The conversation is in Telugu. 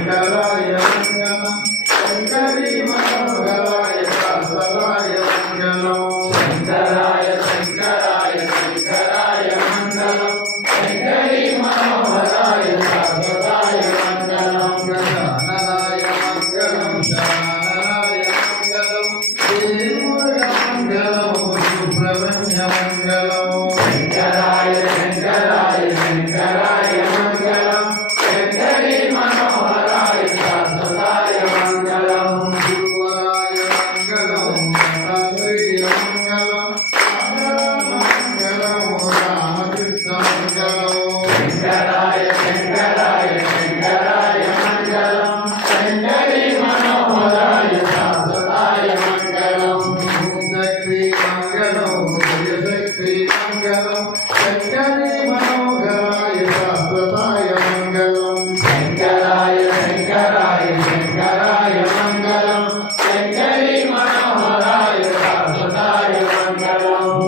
శంకరాయ మంగళం శంకరీ మనోహరాయ శాశ్వతాయ మంగళం శంకరాయ శంకరాయ శంకరాయ మంగళం శంకరీ మనోహరాయ శాశ్వతాయ మంగళం గజాననాయ మంగళం శరణాయ మంగళం శ్రీమురుగ మంగళం సుబ్రహ్మణ్య మంగళం శంకరాయ శంకరాయ శంకరాయ మంగళం శంకరీ మనోహరాయ శాశ్వతాయ మంగళం గురువాయ మంగళం రామయ్య మంగళం మంగళం రామకృష్ణ మంగళం శంకరాయ శంకరాయ శంకరాయ మంగళం శంకరీ మనోహరాయ శాశ్వతాయ మంగళం శక్తి మంగళం శక్తి మంగళం శంకరీ మనోహరాయ శాశ్వతాయ మంగళం శంకరాయ శంకరాయ శంకరాయ మంగళం శంకరీ మనోహరాయ శాశ్వతాయ మంగళం